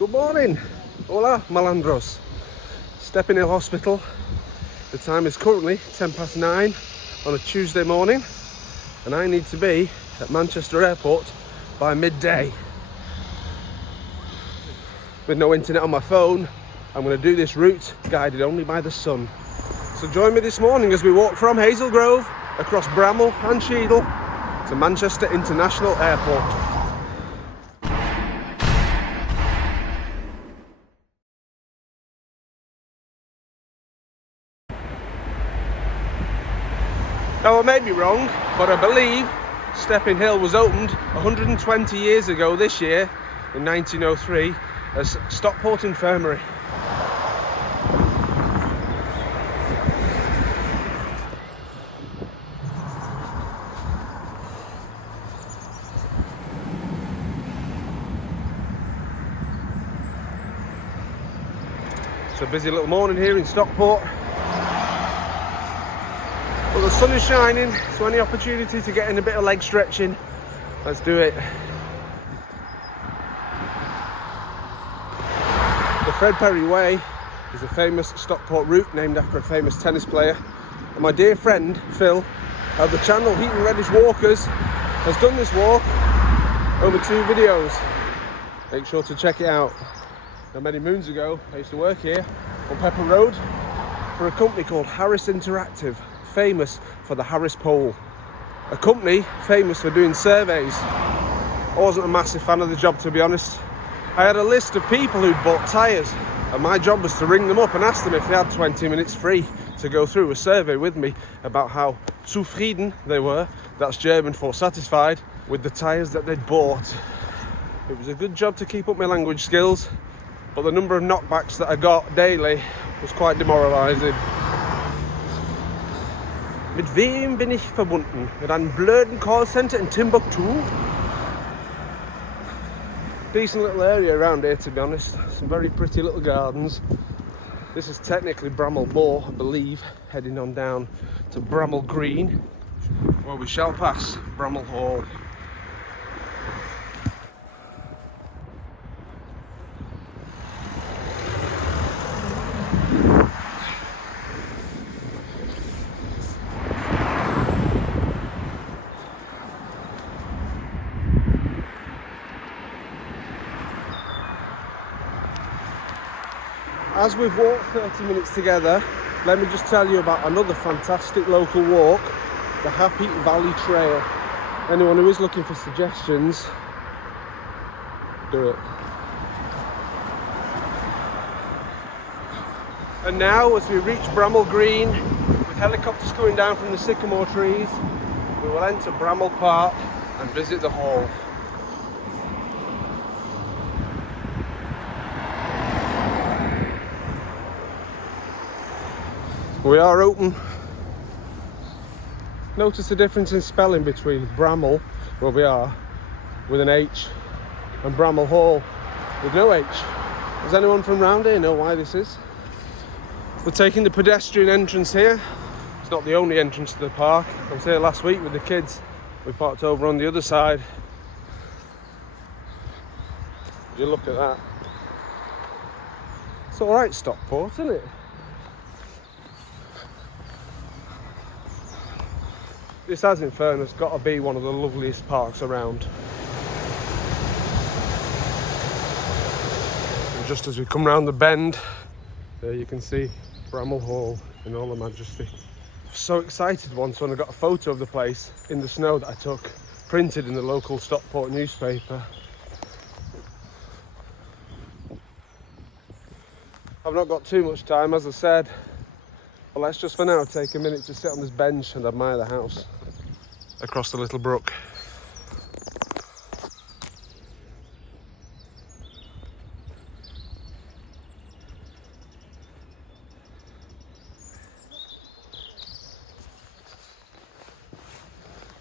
Good morning. Hola, malandros. Stepping Hill Hospital. The time is currently 9:10 on a Tuesday morning, and I need to be at Manchester Airport by midday. With no internet on my phone, I'm going to do this route guided only by the sun. So join me this morning as we walk from Hazel Grove across Bramall and Cheadle to Manchester International Airport. Now I may be wrong, but I believe Stepping Hill was opened 120 years ago this year, in 1903, as Stockport Infirmary. It's a busy little morning here in Stockport. But the sun is shining, so any opportunity to get in a bit of leg stretching, let's do it. The Fred Perry Way is a famous Stockport route named after a famous tennis player. And my dear friend Phil of the channel Heat and Reddish Walkers has done this walk over 2 videos. Make sure to check it out. Now, many moons ago, I used to work here on Pepper Road for a company called Harris Interactive, famous for the Harris Poll. A company famous for doing surveys. I wasn't a massive fan of the job, to be honest. I had a list of people who'd bought tyres, and my job was to ring them up and ask them if they had 20 minutes free to go through a survey with me about how zufrieden they were, that's German for satisfied, with the tyres that they'd bought. It was a good job to keep up my language skills, but the number of knockbacks that I got daily was quite demoralising. Mit wem bin ich verbunden? Mit einem blöden Callcenter in Timbuktu? Decent little area around here, to be honest. Some very pretty little gardens. This is technically Bramall Moor, I believe, heading on down to Bramall Green, where we shall pass Bramall Hall. As we've walked 30 minutes together, let me just tell you about another fantastic local walk, the Happy Valley Trail. Anyone who is looking for suggestions, do it. And now, as we reach Bramall Green, with helicopters coming down from the sycamore trees, we will enter Bramall Park and visit the hall. We are open. Notice the difference in spelling between Bramall, where we are, with an H, and Bramall Hall, with no H. Does anyone from round here know why this is? We're taking the pedestrian entrance here. It's not the only entrance to the park. I was here last week with the kids. We parked over on the other side. You look at that. It's alright, Stockport, isn't it? This has, in fairness, got to be one of the loveliest parks around. And just as we come round the bend, there you can see Bramall Hall in all the majesty. I was so excited once when I got a photo of the place in the snow that I took, printed in the local Stockport newspaper. I've not got too much time, as I said, but let's just for now take a minute to sit on this bench and admire the house across the little brook.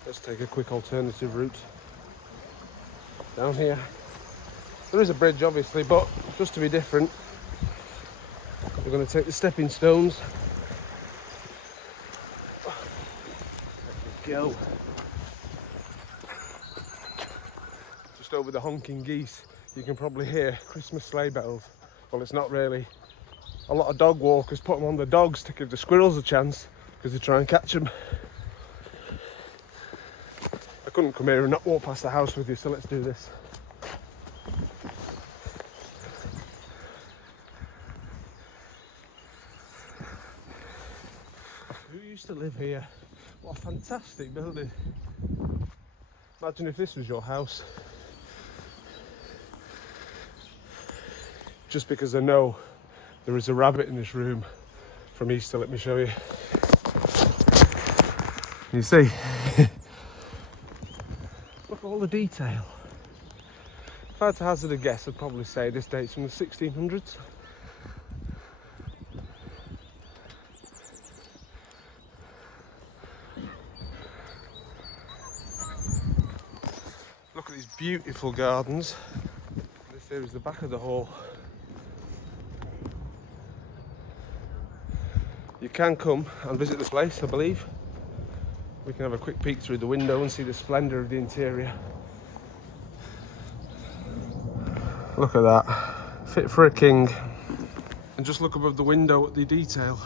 Let's take a quick alternative route down here. There is a bridge, obviously, but just to be different, we're going to take the stepping stones. There we go. Just over the honking geese, you can probably hear Christmas sleigh bells. Well, it's not really. A lot of dog walkers put them on the dogs to give the squirrels a chance because they try and catch them. I couldn't come here and not walk past the house with you, so let's do this. Who used to live here? What a fantastic building. Imagine if this was your house. Just because I know there is a rabbit in this room from Easter, let me show you. You see? Look at all the detail. If I had to hazard a guess, I'd probably say this dates from the 1600s. Look at these beautiful gardens. This here is the back of the hall. You can come and visit the place, I believe. We can have a quick peek through the window and see the splendour of the interior. Look at that, fit for a king. And just look above the window at the detail.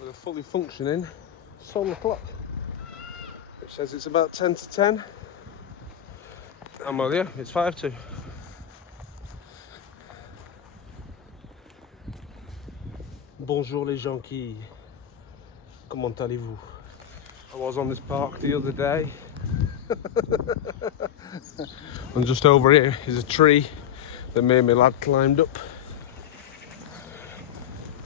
With a fully functioning solar clock, which says it's about 10 to 10. Well, yeah, it's 5 to. Bonjour les jonquilles. Comment allez-vous? I was on this park the other day. And just over here is a tree that me and my lad climbed up.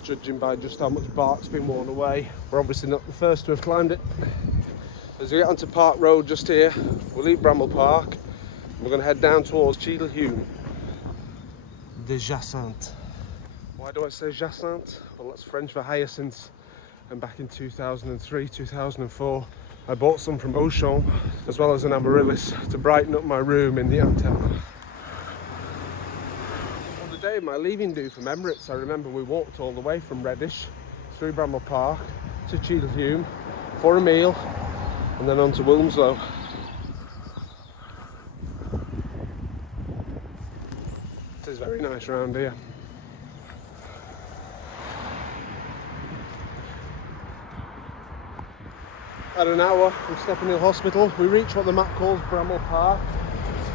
Judging by just how much bark's been worn away, we're obviously not the first to have climbed it. As we get onto Park Road just here, we'll leave Bramall Park. We're going to head down towards Cheadle de Jacinthe. Why do I say Jacinthe? Well, that's French for hyacinths. And back in 2003, 2004, I bought some from Auchan, as well as an amaryllis, to brighten up my room in the Antel. On the day of my leaving do from Emirates, I remember we walked all the way from Reddish, through Bramall Park, to Cheadle for a meal, and then on to Wilmslow. It is very nice around here. At an hour from Steppenhill Hospital, we reach what the map calls Bramall Park.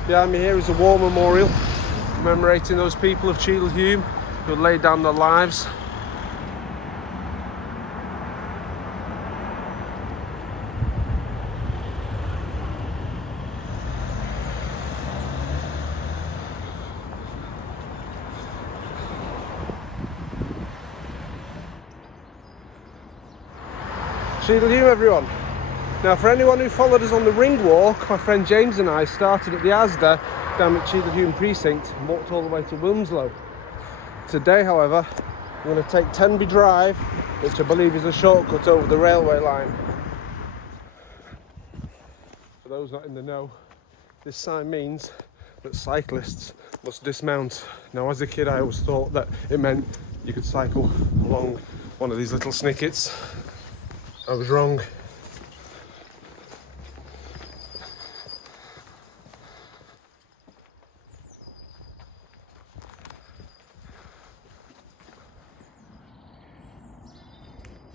Behind me here is a war memorial commemorating those people of Cheadle who had laid down their lives. Cheadle everyone. Now, for anyone who followed us on the ring walk, my friend James and I started at the Asda down at Cheadle Precinct and walked all the way to Wilmslow. Today, however, I'm going to take Tenby Drive, which I believe is a shortcut over the railway line. For those not in the know, this sign means that cyclists must dismount. Now, as a kid, I always thought that it meant you could cycle along one of these little snickets. I was wrong.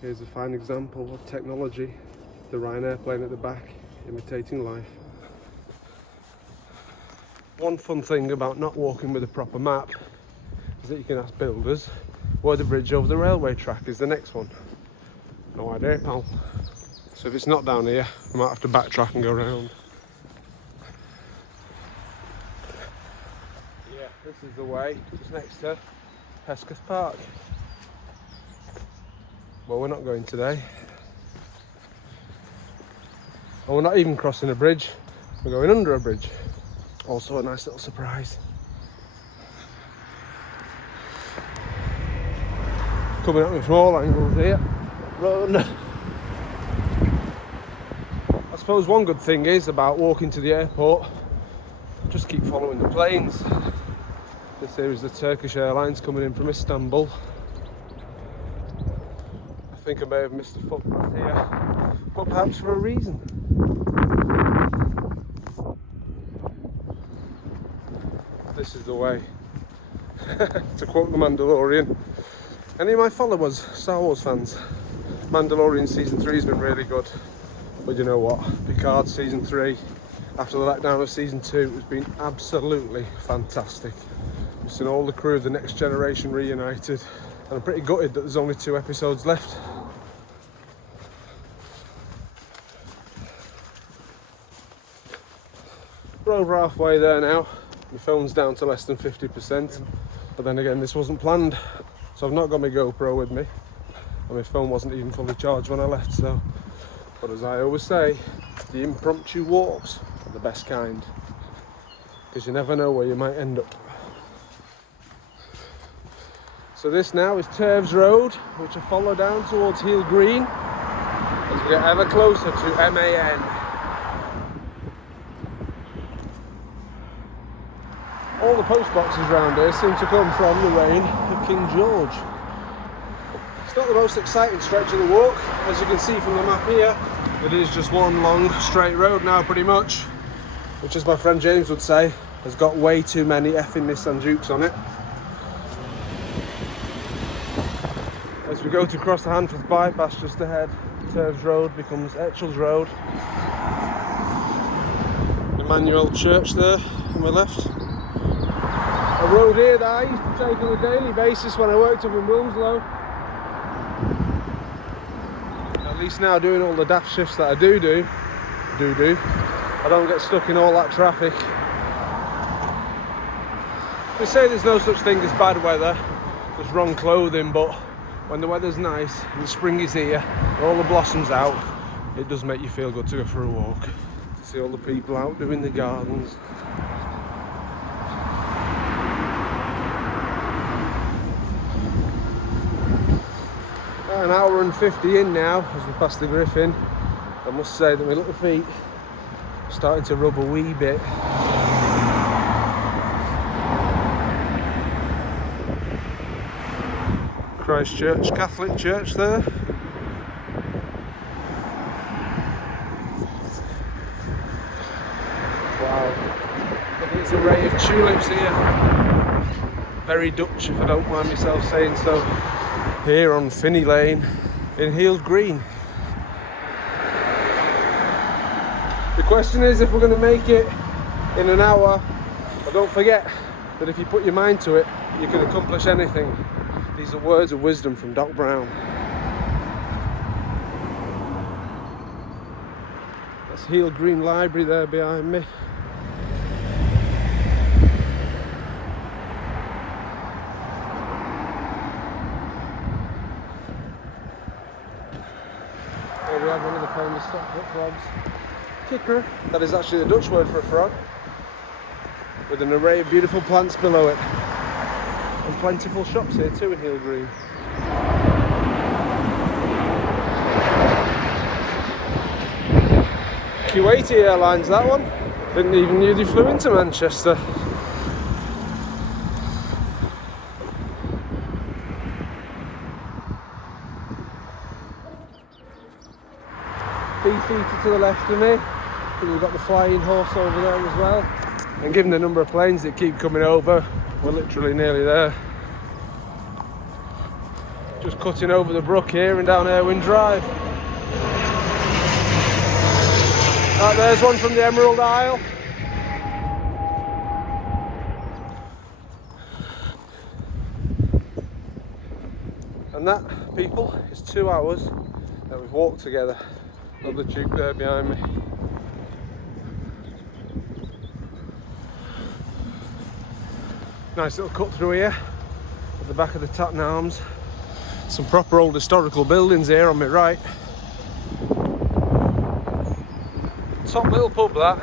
Here's a fine example of technology. The Ryanair plane at the back, imitating life. One fun thing about not walking with a proper map is that you can ask builders where the bridge over the railway track is the next one. No idea, pal. So if it's not down here, I might have to backtrack and go round. Yeah, this is the way, just next to Hesketh Park. Well, we're not going today. And we're not even crossing a bridge, we're going under a bridge. Also a nice little surprise. Coming at me from all angles here. Run. I suppose one good thing is about walking to the airport, just keep following the planes. This here is the Turkish Airlines coming in from Istanbul. think I may have missed a footpath here, but perhaps for a reason. This is the way. To quote The Mandalorian. Any of my followers, Star Wars fans, Mandalorian Season 3 has been really good. But you know what? Picard Season 3, after the letdown of Season 2, has been absolutely fantastic. We've seen all the crew of the Next Generation reunited, and I'm pretty gutted that there's only 2 episodes left. We're over halfway there now. My phone's down to less than 50%, but then again, this wasn't planned, so I've not got my GoPro with me, and my phone wasn't even fully charged when I left. So, but as I always say, the impromptu walks are the best kind, because you never know where you might end up. So this now is Turves Road, which I follow down towards Heel Green as we get ever closer to MAN. All the post boxes around here seem to come from the reign of King George. It's not the most exciting stretch of the walk, as you can see from the map here. It is just one long straight road now, pretty much, which, as my friend James would say, has got way too many effing Nissan Jukes on it. As we go to cross the Handforth bypass just ahead, Turves Road becomes Etchells Road. Emmanuel Church there on my left. A road here that I used to take on a daily basis when I worked up in Wilmslow. At least now, doing all the daft shifts that I do, I don't get stuck in all that traffic. They say there's no such thing as bad weather, just wrong clothing, but when the weather's nice and the spring is here and all the blossoms out, it does make you feel good to go for a walk, to see all the people out doing the gardens. An hour and 50 in now as we pass the Griffin. I must say that my little feet are starting to rub a wee bit. Christchurch Catholic Church there. Wow, look at this array of tulips here. Very Dutch, if I don't mind myself saying so. Here on Finney Lane in Heel Green. The question is if we're going to make it in an hour, but don't forget that if you put your mind to it, you can accomplish anything. These are words of wisdom from Doc Brown. That's Heel Green Library there behind me. We have one of the famous stock frogs, kicker. That is actually the Dutch word for a frog, with an array of beautiful plants below it, and plentiful shops here too in Heel Green. Kuwaiti Airlines, that one. Didn't even know they flew into Manchester. Beefeater to the left of me. We've got the Flying Horse over there as well. And given the number of planes that keep coming over, we're literally nearly there. Just cutting over the brook here and down Erwin Drive. Right, there's one from the Emerald Isle. And that, people, is 2 hours that we've walked together. Another Duke there behind me. Nice little cut through here at the back of the Tatton Arms. Some proper old historical buildings here on my right. Top little pub that.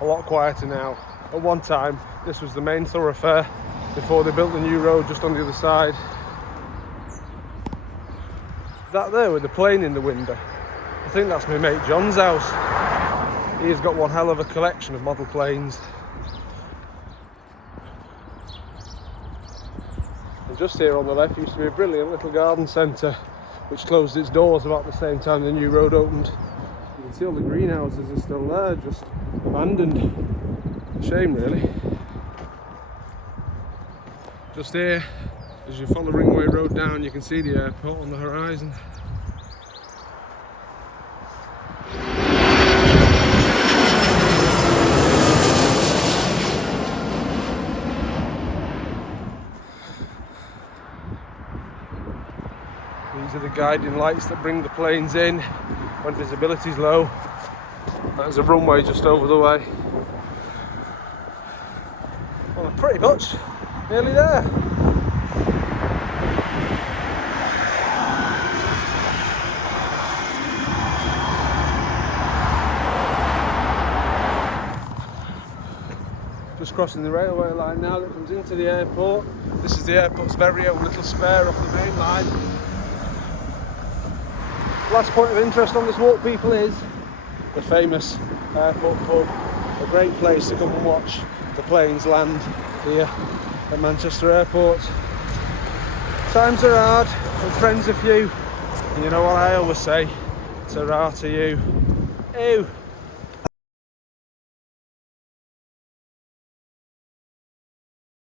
A lot quieter now. At one time this was the main thoroughfare before they built the new road just on the other side. That there with the plane in the window, I think that's my mate John's house. He's got one hell of a collection of model planes. And just here on the left used to be a brilliant little garden centre which closed its doors about the same time the new road opened. You can see all the greenhouses are still there, just abandoned. Shame really. Just here, as you follow Ringway Road down, you can see the airport on the horizon. These are the guiding lights that bring the planes in when visibility is low. There's a runway just over the way. Well, I'm pretty much nearly there. Just crossing the railway line now that comes into the airport. This is the airport's very own little spare off the main line. Last point of interest on this walk, people, is the famous airport pub. A great place to come and watch the planes land here at Manchester Airport. Times are hard and friends are few. And you know what I always say, ta-ra to you. Ew.